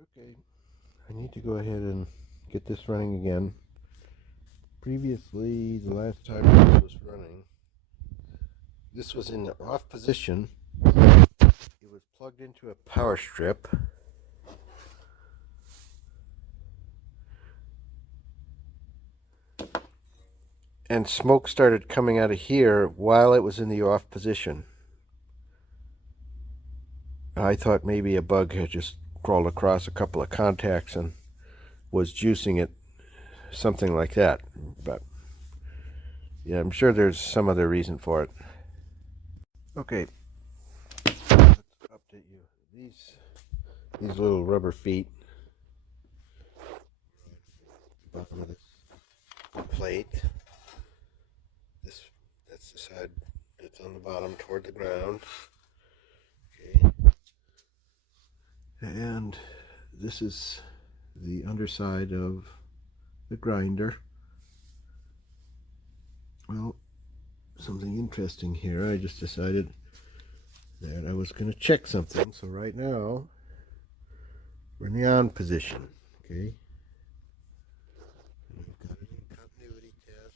Okay, I need to go ahead and get this running again. Previously, the last time this was running, this was in the off position. It was plugged into a power strip. And smoke started coming out of here while it was in the off position. I thought maybe a bug had just crawled across a couple of contacts and was juicing it, something like that. But yeah, I'm sure there's some other reason for it. Okay, let's update you. These little rubber feet, bottom of the plate. That's the side that's on the bottom toward the ground. Okay, and this is the underside of the grinder. Well, something interesting here. I just decided that I was going to check something. So right now, we're in the on position. Okay. And we've got a continuity test.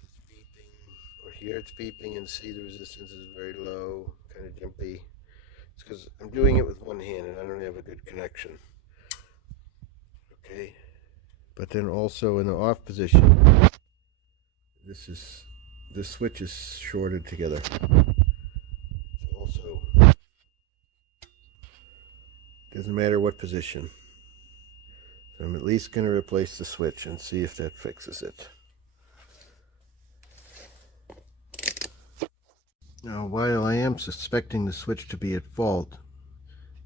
It's beeping, or here it's beeping, and see the resistance is very low, kind of jumpy. It's because I'm doing it with one hand and I don't have a good connection. Okay. But then also in the off position, this switch is shorted together. It's also doesn't matter what position. So I'm at least going to replace the switch and see if that fixes it. Now, while I am suspecting the switch to be at fault,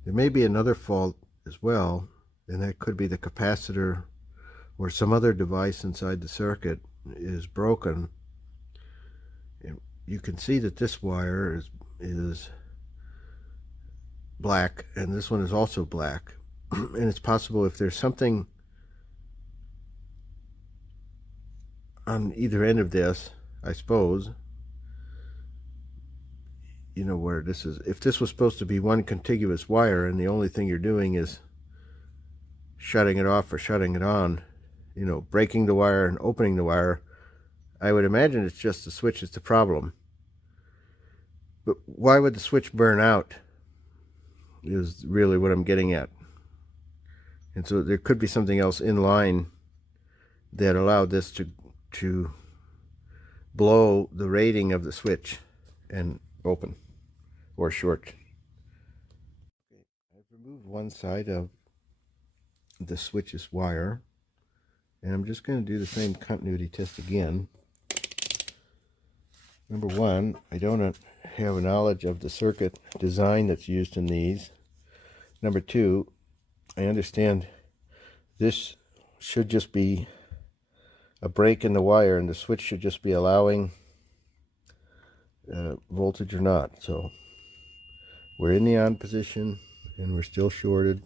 there may be another fault as well, and that could be the capacitor or some other device inside the circuit is broken. And you can see that this wire is black, and this one is also black. And it's possible if there's something on either end of this, I suppose, you know, where this is, if this was supposed to be one contiguous wire and the only thing you're doing is shutting it off or shutting it on, you know, breaking the wire and opening the wire, I would imagine it's just the switch that's the problem. But why would the switch burn out is really what I'm getting at. And so there could be something else in line that allowed this to blow the rating of the switch and open or short. I've removed one side of the switch's wire, and I'm just going to do the same continuity test again. Number one, I don't have a knowledge of the circuit design that's used in these. Number two, I understand this should just be a break in the wire, and the switch should just be allowing voltage or not. So we're in the on position and we're still shorted.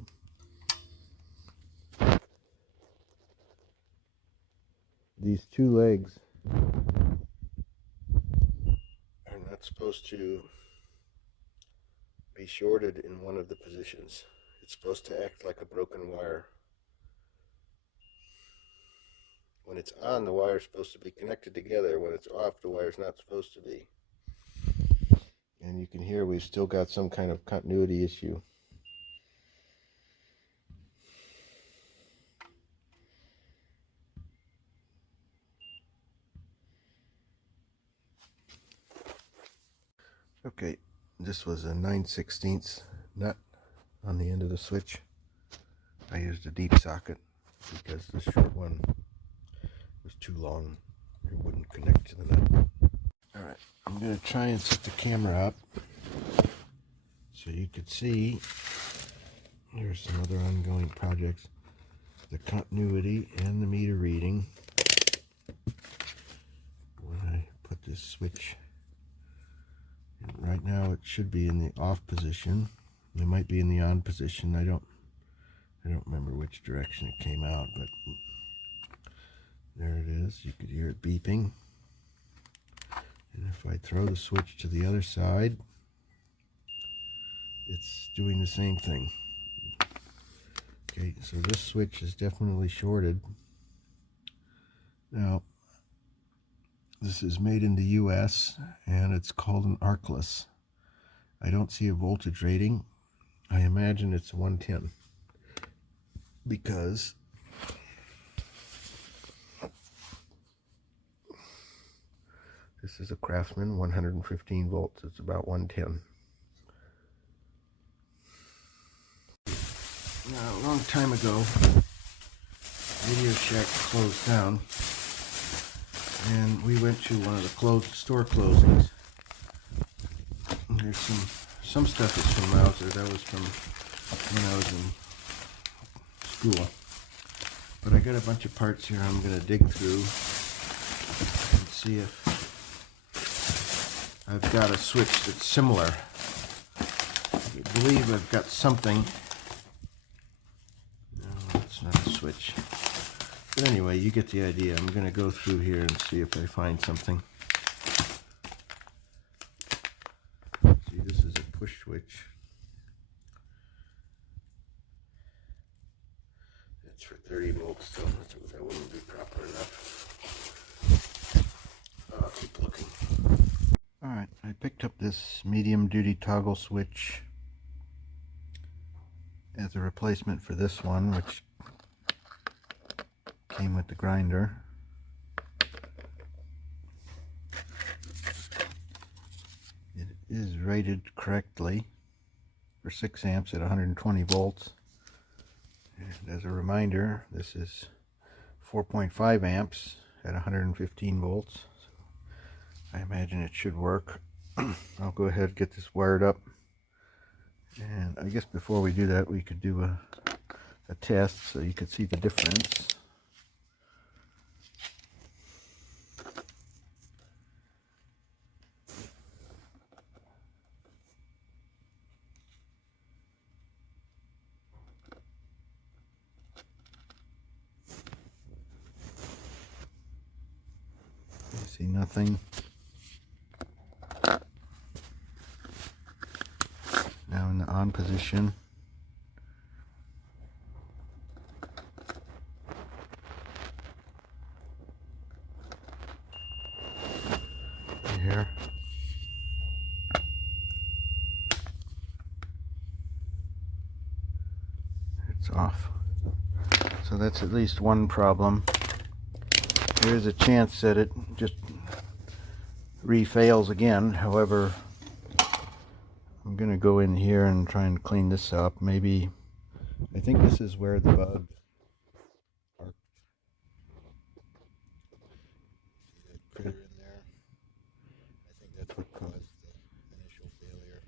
These two legs are not supposed to be shorted in one of the positions. It's supposed to act like a broken wire. When it's on, the wire is supposed to be connected together. When it's off, the wire is not supposed to be. And you can hear we've still got some kind of continuity issue. Okay, this was a 9/16 nut on the end of the switch. I used a deep socket because the short one was too long. It wouldn't connect to the nut. Alright, I'm going to try and set the camera up so you could see. Here's some other ongoing projects. The continuity and the meter reading. When I put this switch, right now it should be in the off position. It might be in the on position. I I don't remember which direction it came out, but there it is. You could hear it beeping. And if I throw the switch to the other side, it's doing the same thing. Okay, so this switch is definitely shorted. Now, this is made in the US and it's called an arcless. I don't see a voltage rating. I imagine it's 110 because this is a Craftsman 115 volts. It's about 110. Now, a long time ago, Radio Shack closed down, and we went to one of the store closings. And there's some stuff is from Mauser. That was from when I was in school. But I got a bunch of parts here I'm going to dig through and see if I've got a switch that's similar. I believe I've got something. No, it's not a switch. But anyway, you get the idea. I'm going to go through here and see if I find something. See, this is a push switch. It's for 30 volts, so that wouldn't be proper enough. I'll keep looking. Alright, I picked up this medium duty toggle switch as a replacement for this one, which came with the grinder. It is rated correctly for 6 amps at 120 volts. And as a reminder, this is 4.5 amps at 115 volts. I imagine it should work. I'll go ahead and get this wired up. And I guess before we do that, we could do a test so you could see the difference. You see nothing. Now in the on position. Here. It's off. So that's at least one problem. There's a chance that it just re-fails again. However, I'm going to go in here and try and clean this up. Maybe, I think this is where the bug arced. See that critter in there? I think that's what caused the initial failure.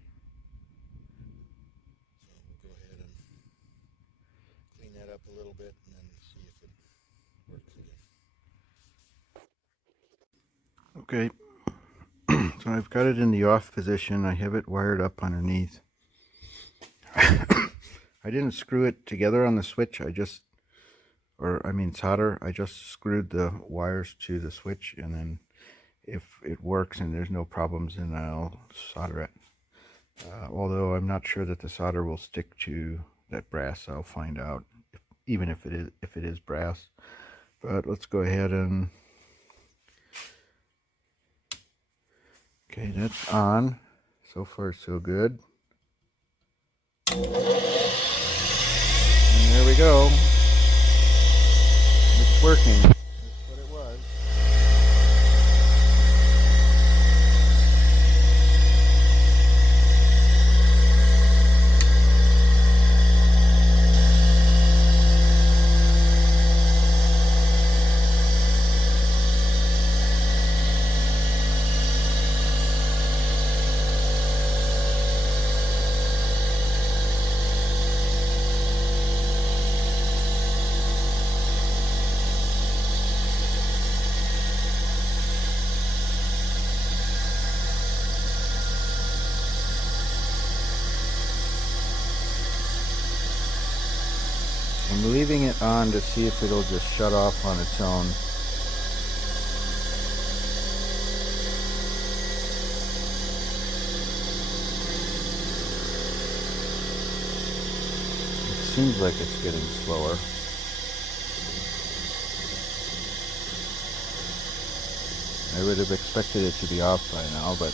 So we'll go ahead and clean that up a little bit and then see if it works again. Okay. So I've got it in the off position. I have it wired up underneath. I didn't screw it together on the switch. Solder. I just screwed the wires to the switch, and then if it works and there's no problems, then I'll solder it. Although I'm not sure that the solder will stick to that brass. I'll find out, even if it is brass. But let's go ahead and okay, that's on. So far, so good. And there we go. It's working. That's what it was. I'm leaving it on to see if it'll just shut off on its own. It seems like it's getting slower. I would have expected it to be off by now, but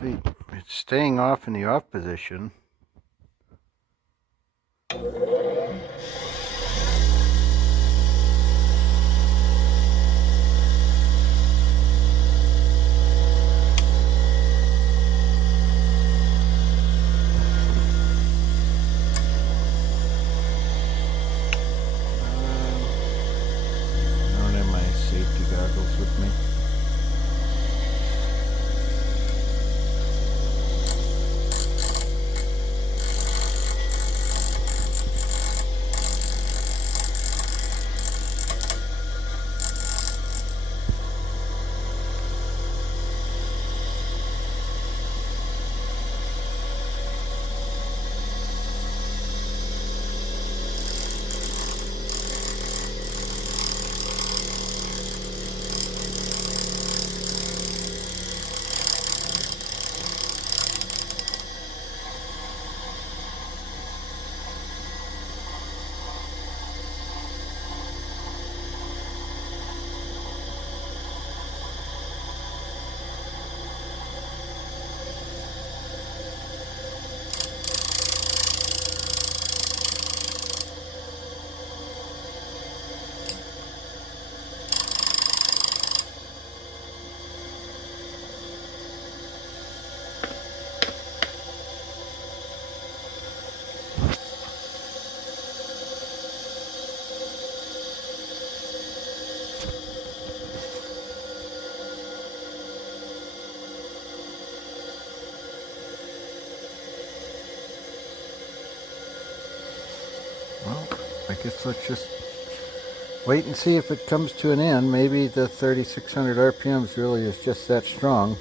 see, it's staying off in the off position. I don't have my safety goggles with me. Well, I guess let's just wait and see if it comes to an end. Maybe the 3600 RPMs really is just that strong.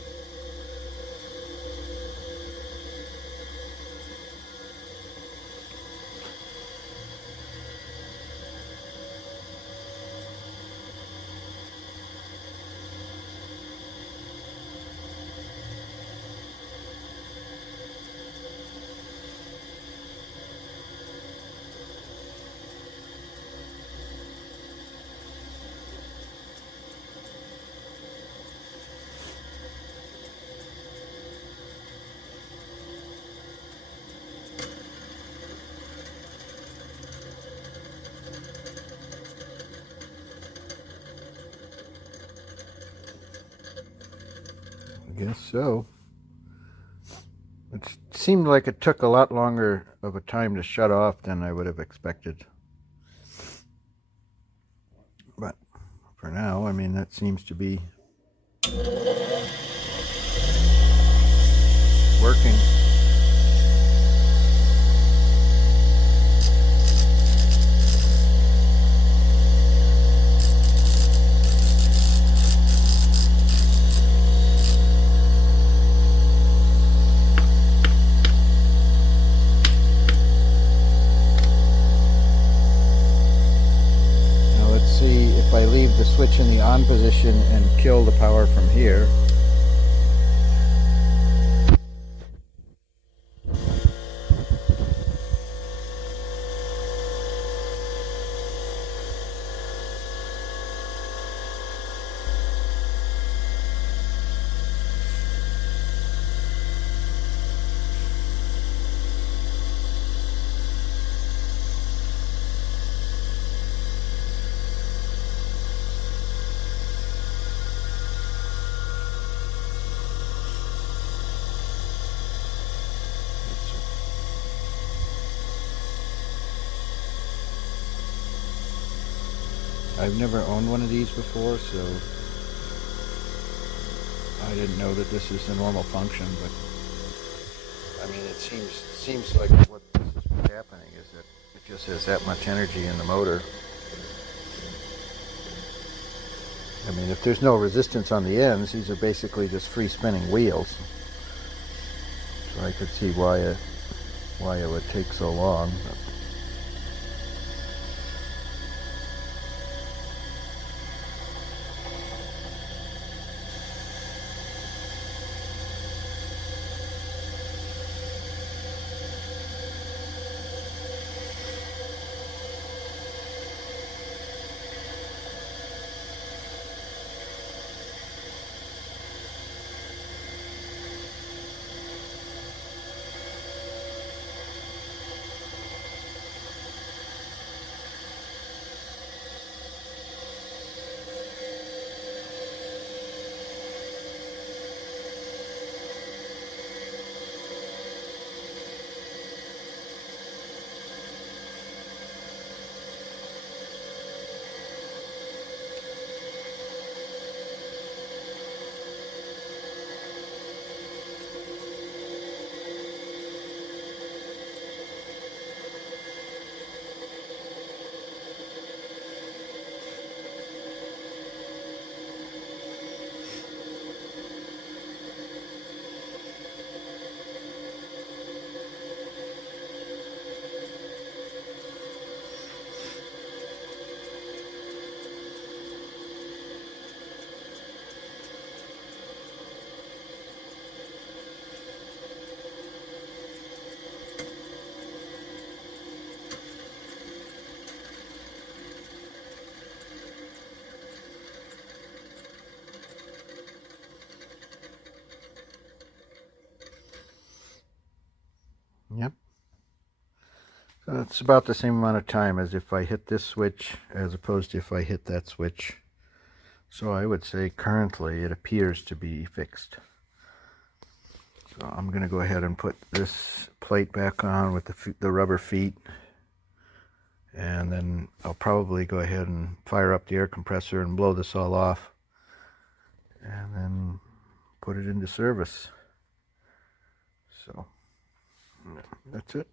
I guess so. It seemed like it took a lot longer of a time to shut off than I would have expected. But for now, I mean, that seems to be working. Now let's see if I leave the switch in the on position and kill the power from here. I've never owned one of these before, so I didn't know that this is the normal function, but I mean, it seems like what this is what's happening is that it just has that much energy in the motor. I mean, if there's no resistance on the ends, these are basically just free spinning wheels. So I could see why it would take so long. Yep. So it's about the same amount of time as if I hit this switch as opposed to if I hit that switch. So I would say currently it appears to be fixed. So I'm going to go ahead and put this plate back on with the rubber feet. And then I'll probably go ahead and fire up the air compressor and blow this all off. And then put it into service. So that's it.